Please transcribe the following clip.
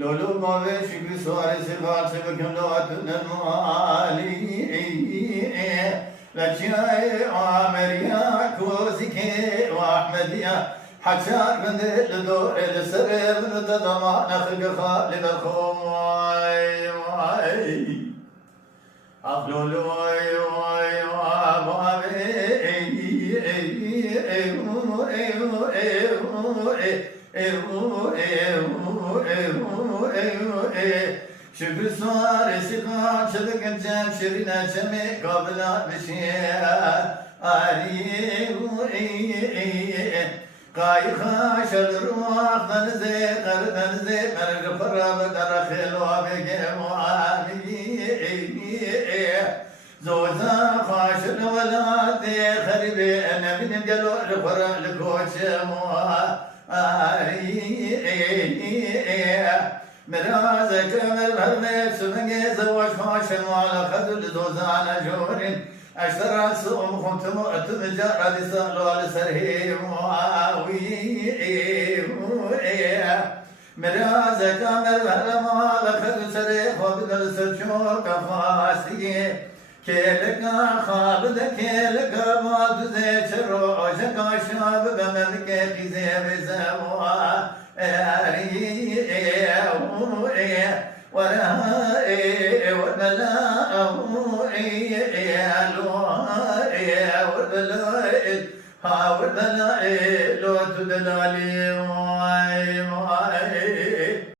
لولو ما في شكل سواري سفار سبكم لو أتنا المالي لجاي عامريا كوزيكي وأحمديا حجار بند لدو السر من تدمع نخلق خالد الخوي أخلولو شكر سوار سقام شبك الجام شرنا شمي قبل بشيا قايخا شدر دنزي قر دنزي مرق فرب درخل وبقى معامي زوزا خاشر ولادي خربي انا من قلو الفرق لكوش مرازك مرهرمي سمني زواج خاشم على خذل دوزان جورين أشترى سوم خمت مؤتم جرى لسالو لسرهي مرازك مرهرم على خذل سريخ وبدل سرشوك فاسي كيلك خالد كيلك ماد زي شروجك شاب بملك زي بزوا ولا ولا لو تدلالي